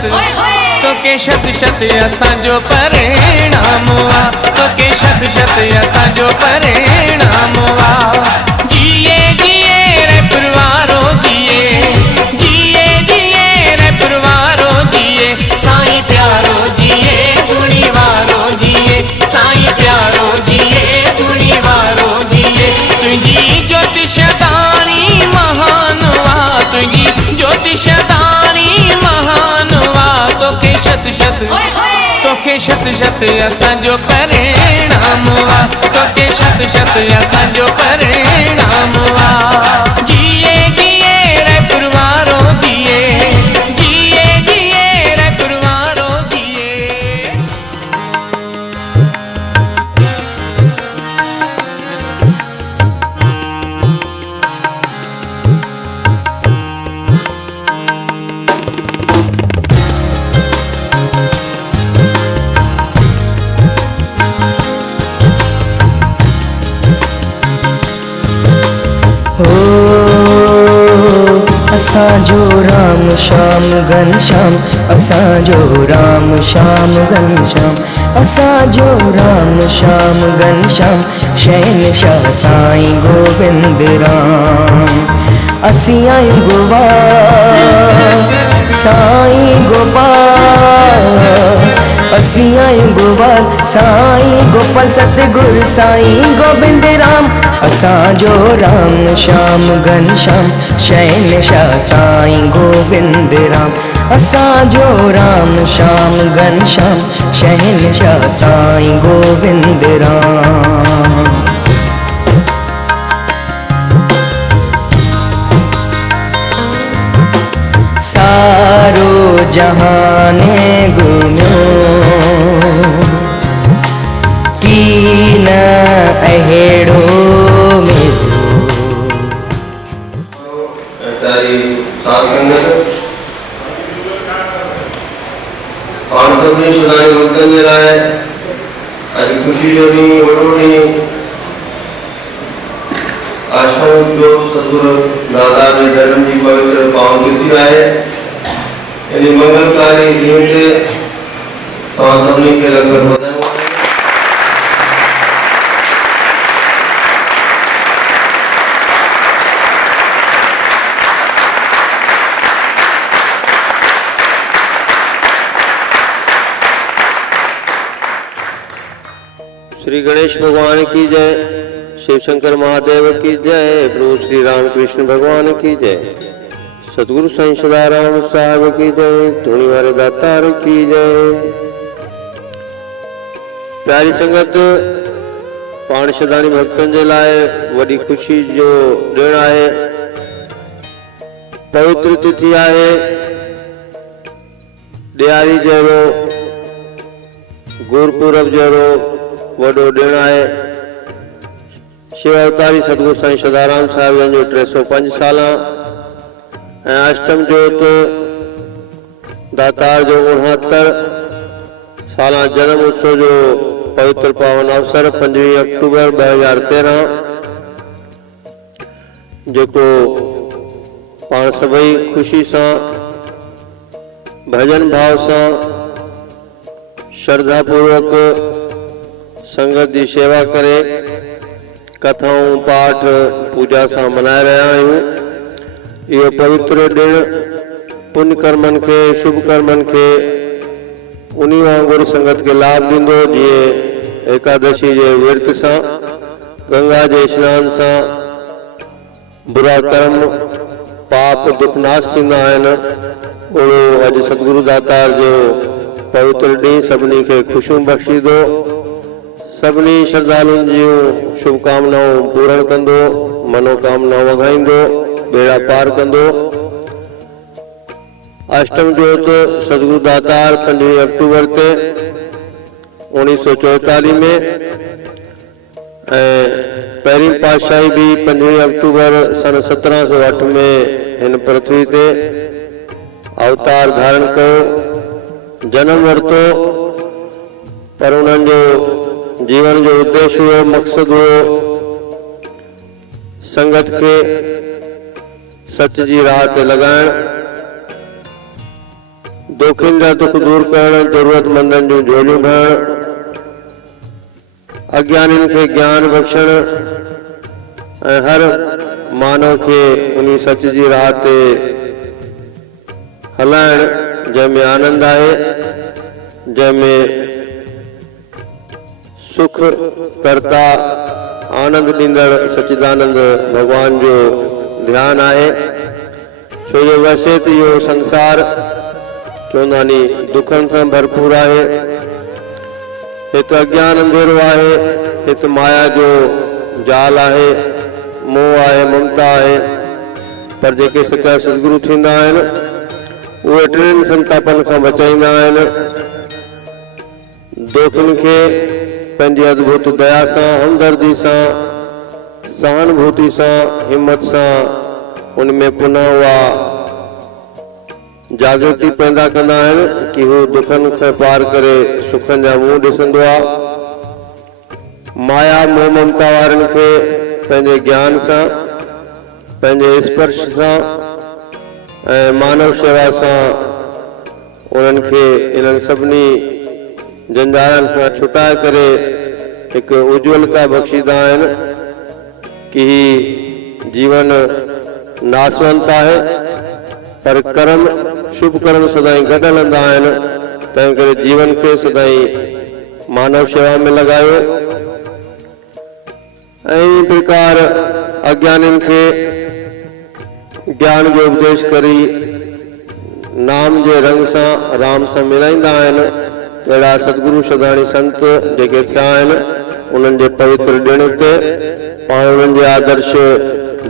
शत तोके शत शत असांजो परिणाम वा तोके शत शत असांजो परिणाम वा जिए जिए रे परिवारो जिए जिए जिए रे परिवारो जिए साईं प्यारो जिए धुनी वारो जिए साईं प्यारो जिए धुनी वारो जिए तुझी ज्योतिषदानी महान वा तुझी ज्योतिषदानी महान वा तोके शत शत असांजो परिणाम वा तोके शत शत असांजो परिणाम वा जिए जिए रे परिवारो जिए जिए जिए रे परिवारो जिए। असांजो राम श्याम घनश्याम असांजो राम श्याम घनश्याम असांजो राम श्याम घनश्याम शहनशाह साईं गोविंद राम असीं आहियूं गोपाल साईं गोपाल असीं आहियूं गोपाल साईं गोपाल सतगुरु साईं गोविंद राम असांजो राम श्याम घनश्याम शहनशाह साईं गोविंद राम असांजो राम श्याम घनश्याम शहनशाह साईं गोविंद राम। सारो जहाने घुम्यो की न अहेड़ो खुशी जो आश्रम जो सतगुरु दादा ने धर्म जी पवित्र पावन तिथि है यानी मंगलकारी दिन के सभी के लगभग होता है। श्री गणेश भगवान की जय, शिव शंकर महादेव की जय, प्रभु श्री रामकृष्ण भगवान की जय, सतगुरु साईं सदाराम साहब की जय, धुनी वाले दातार की जय। प्यारी संगत पाण शदानी भक्तन के लाए वडी खुशी जो दिन है, पवित्र तिथि है, दियारी जरो गुरुपुरब जरो वडो दिन है। शिव अवतारी सतगुरु साईं सदाराम साहब जो 305 साल अष्टम जोत दातार जो 69 साल जन्म उत्सव जो पवित्र पावन अवसर 5 अक्टूबर 2013 जो पाण सभई खुशी से भजन भाव से श्रद्धा पूर्वक संगत की सेवा करे कथाओं पाठ पूजा से मनाए रहा हूँ। ये पवित्र दिन पुण्य कर्मन के शुभ कर्मन के उन्हीं वांगुर संगत के लाभ दींदो जी एकादशी जे व्रत से गंगा जे स्नान से बुरा कर्म पाप दुख नाश थींदा आहिनि। ओड़ो अॼु सतगुरु दातार जो पवित्र ॾींहुं सभिनी खे ख़ुशियूं बख़्शींदो, सभिनी श्रद्धालुओं जूं शुभकामनाओं पूर्ण कंदो, मनोकामनाओं वधाईंदो, बेड़ा पार कंदो। अष्टम जोत सतगुरु दातार 5 अक्टूबर ते 1944 में पहिरीं पातशाही भी 5 अक्टूबर सन 1708 में इन पृथ्वी ते अवतार धारण कयो, जन्म वरतो। पर उन्हनि जो जीवन जो उद्देश्य हो, मकसद हो संगत के सच जी राह ते लगाइण। दुखिन जा दुख दूर करण, जरूरतमंदन जूं झोलियूं भरण, अज्ञानिन खे ज्ञान बख्शण ऐं हर मानव खे उन सच जी राह ते हलाइण, जंहिंमें आनंद आहे, जंहिंमें सुख करता आनंद ॾींदड़ सच्चिदानंद भगवान जो ध्यान आहे। छो जो वैसे त इहो संसार चवंदा नी दुखनि सां भरपूर आहे। हिते अज्ञान अंधेरो आहे, हिते माया जो जाल आहे, मोह आहे, ममता आहे। पर जेके सच्चा सदगुरु थींदा आहिनि उहे टिनि संतापनि खां बचाईंदा आहिनि। दुखनि खे पंहिंजी अद्भुत दया सां, हमदर्दी सां, सहानुभूति सां, हिम्मत सां उनमें पुनः उहा जागृति पैदा कंदा आहिनि कि हू दुखनि खे पार करे सुखनि जा मुंहुं ॾिसंदो आहे। माया मोह ममता वारनि खे पंहिंजे ज्ञान सां, पंहिंजे स्पर्श सां ऐं मानव शेवा सां उन्हनि खे इन्हनि सभिनी जंजालनि खां छुटाए करे हिकु उज्ज्वलता बख़्शींदा आहिनि कि जीवन नासवंत आहे, पर कर्म शुभ कर्म सदाई गॾु हलंदा आहिनि। तंहिं करे जीवन खे सदाई मानव शेवा में लॻायो। ऐं इन प्रकार अज्ञानिन खे ज्ञान जो उपदेश करी नाम जे रंग सां, राम सां मिलाईंदा आहिनि। अहिड़ा सतगुरु सदाणी संत जेके थिया आहिनि उन्हनि जे पवित्र ॾिण ते पाण उन्हनि जे आदर्श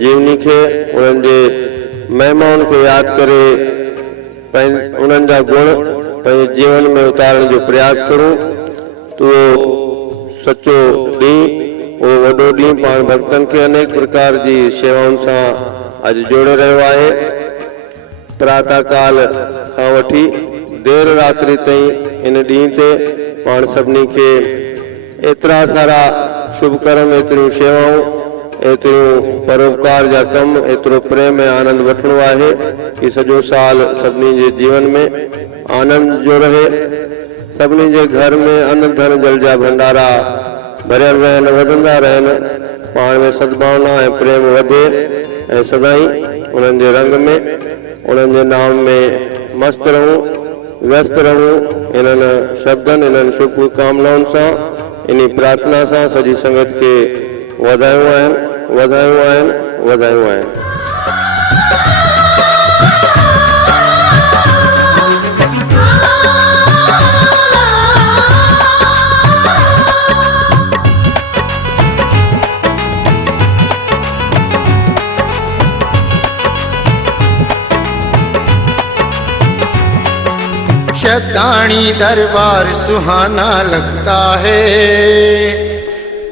जीवनी खे, उन्हनि जे महिमाउनि खे यादि करे उन्हनि जा गुण पंहिंजे जीवन में उतारण जो प्रयास करूं। तो सचो ॾींहुं, उहो वॾो ॾींहुं पाण भक्तनि खे अनेक प्रकार जी शेवाउनि सां अॼु जोड़े रहियो आहे। प्रातः काल खां वठी देर रात्रि ताईं इन ॾींहं ते पाण सभिनी खे एतिरा सारा शुभ कर्म, एतिरियूं शेवाऊं, एतिरियूं परोपकार जा कम, एतिरो प्रेम ऐं आनंद वठिणो आहे कि सॼो साल सभिनी जे जीवन में आनंद जो रहे। सभिनी जे घर में अन्न धन जल जा भंडारा भरियल रहनि, वधंदा रहनि, पाण में सद्भावना ऐं प्रेम वधे ऐं सदाई उन्हनि जे रंग में, उन्हनि जे नाम में मस्त रहूं, व्यस्त रहूं। इन्हनि शब्दनि, इन्हनि शुभ कामनाउनि सां, इन प्रार्थना सां सॼी संगत खे वधायूं आहिनि, वधायूं आहिनि, वधायूं आहिनि। शताणी दरबार सुहाना लगता है,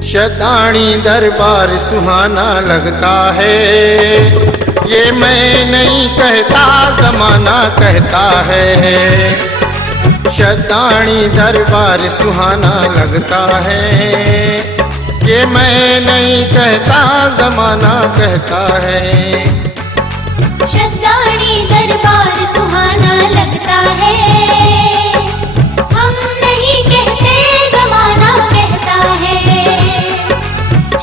शताणी दरबार सुहाना लगता है। ये मैं नहीं कहता, जमाना कहता है। शताणी दरबार सुहाना लगता है, ये मैं नहीं कहता, जमाना कहता है। शताणी दरबार सुहाना लगता है, हम नहीं कहते, जमाना कहता है।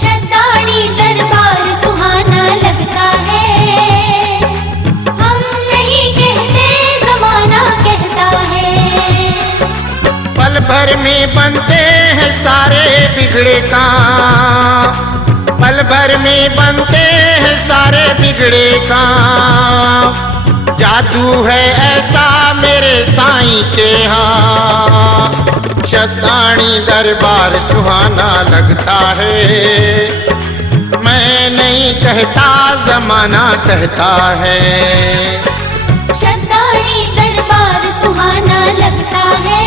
शताणी दरबार सुहाना लगता है, हम नहीं कहते, जमाना कहता है। पल भर में बनते हैं सारे बिगड़े काम, पल भर में बनते हैं सारे बिगड़े काम। जादू है ऐसा मेरे साईं के यहाँ, शताणी दरबार सुहाना लगता है। मैं नहीं कहता, जमाना कहता है। शताणी दरबार सुहाना लगता है,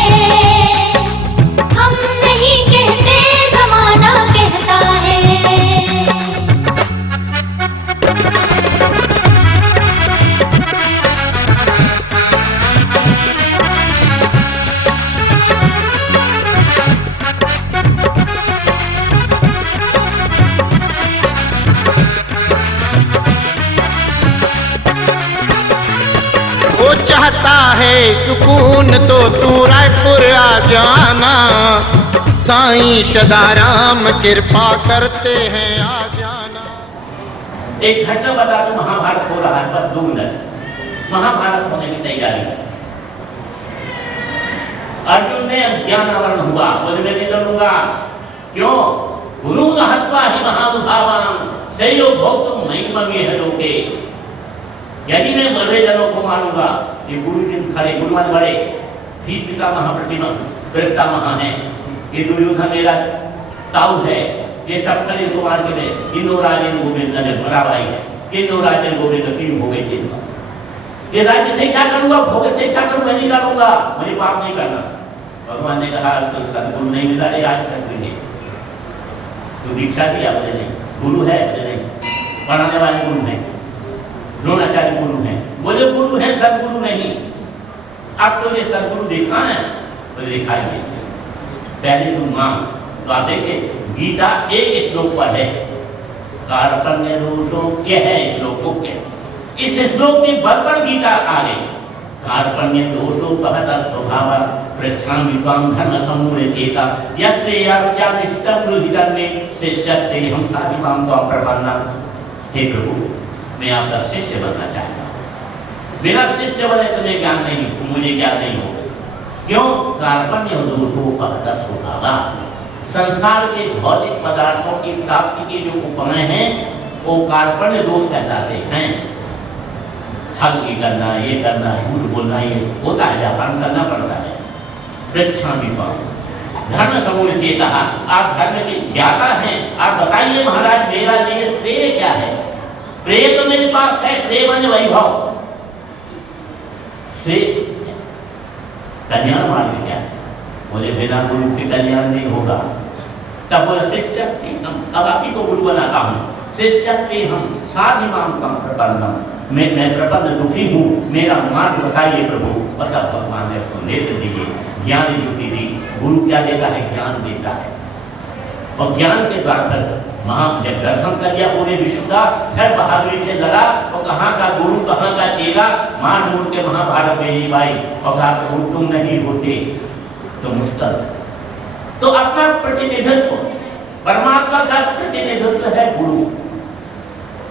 हम नहीं कहते, जमाना कहता है। चाहता है सुकून तो तू रायपुर आ जाना, साईं सदाराम कृपा करते हैं आ जाना। एक घटना बता दूं, महाभारत हो रहा है, बस 2 मिनट। महाभारत होने की तैयारी, अर्जुन में अज्ञान आवरण हुआ, बोले मैं नहीं लड़ूंगा। क्यों? गुरु हत्वा ही महानुभावान सैयो भोक्तुम महिममे है लोके। यदि मैं बड़े जनों को मारूंगा, ये गुरु जिन खड़े, गुरुमान बड़े, भीष्म पितामह प्रतिमा पितामह है, ये दुर्योधन मेरा ताऊ है, ये सब खड़े को मार के मैं तीनों राजेंद्र गोविंद ने बड़ा भाई है, तीनों राजेंद्र गोविंद 3 भोगे थे। ये राज्य से क्या करूंगा, भोग से क्या करूंगा, नहीं करूंगा, मुझे पाप नहीं करना। भगवान ने कहा तो सदगुरु नहीं मिला रे आज तक भी, तो दीक्षा दिया, बोले नहीं। गुरु है, बोले नहीं। पढ़ाने वाले गुरु हैं, द्रोणाचार्य गुरु हैं, बोले गुरु है, सदगुरु नहीं। अब तो ये सदगुरु दिखाना है, बोले दिखाइए, पहले तुम मांग। तो आप देखिए गीता एक श्लोक पर है, कार्पण्य दोषों क्या है श्लोकों के, इस श्लोक के बल पर गीता आ गई। कार्पण्य दोषों कहता स्वभाव प्रच्छामि त्वां धर्म समूले चेता यस्ते यास्यादिष्टं गृहीतं मे शिष्यस्ते हम साधिमां त्वां प्रपन्ना। हे प्रभु, मैं आपका शिष्य बनना चाहता हूँ, बिना शिष्य बने तुम्हें ज्ञान नहीं, मुझे ज्ञान नहीं हो। क्यों? कार्पण्य दोषों कहता स्वभाव, संसार के भौतिक पदार्थों की प्राप्ति के जो उपाय हैं वो कार्पण्य दोष कहलाते हैं। ठगी करना, ये करना, झूठ बोलना, ये होता है, व्यापार करना पड़ता है। प्रच्छामि त्वां धर्म समूल चेता, आप धर्म के ज्ञाता हैं, आप बताइए महाराज मेरा लिए श्रेय क्या है। प्रेय तो मेरे पास है, प्रेम अन्य वैभव से कल्याण मार्ग क्या है? बोले बिना गुरु के कल्याण नहीं होगा। तब बोले शिष्यस्ते हम, अब आप ही को गुरु बनाता हूँ, शिष्यस्ते हम साधिमां त्वां प्रपन्नम, मैं प्रपन्न दुखी हूँ, मेरा मार्ग बताइए प्रभु। और तब भगवान ने उसको नेत्र दिए, ज्ञान ज्योति दी। गुरु क्या देता है? ज्ञान देता है, और ज्ञान के द्वार पर जब दर्शन कर लिया पूरे विश्व का, फिर बहादुरी से लड़ा, और कहाँ का गुरु कहाँ का चेला, मार मूर के महाभारत में ही भाई, और कहा प्रभु तुम नहीं होते तो मुश्किल। तो अपना प्रतिनिधित्व, परमात्मा का प्रतिनिधित्व है गुरु।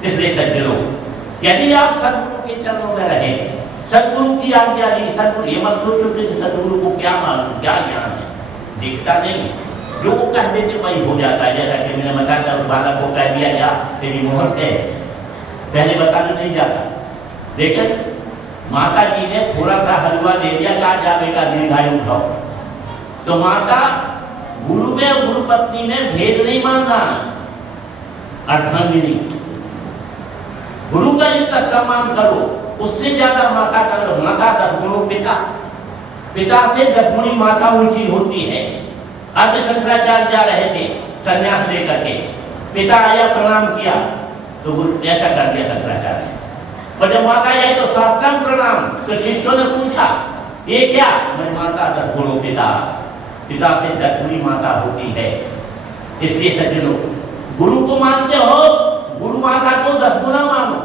इसलिए सज्जनों, यदि आप सदगुरु के चरणों में रहे, सदगुरु की आज्ञा ली, सदगुरु ये मत सोचो कि सदगुरु को क्या मालूम, क्या ज्ञान है, दिखता नहीं, जो वो कह देते वही हो जाता है। जैसा कि मैंने बताया उस बालक को कह दिया जा तेरी मोहर है, पहले बताने नहीं जाता, लेकिन माता जी ने थोड़ा सा हलवा दे दिया, कहा जा बेटा दीर्घायु खाओ। तो माता गुरु में और गुरु पत्नी में भेद नहीं मानना, अर्धांगिनी गुरु का जितना सम्मान करो उससे ज्यादा माता का करो। माता 10 गुणों पिता, पिता से 10 गुणी माता ऊंची होती है। आज शंकराचार्य जा रहे थे संन्यास लेकर के, पिता आया प्रणाम किया तो ऐसा कर दिया शंकराचार्य, और जब माता आई तो साष्टांग प्रणाम। तो शिष्यों ने पूछा ये क्या? मैं माता 10 गुणों पिता, पिता से 10 गुणी माता होती है। इसलिए सज्जनों, गुरु को मानते हो, गुरु माता को 10 गुना मानो।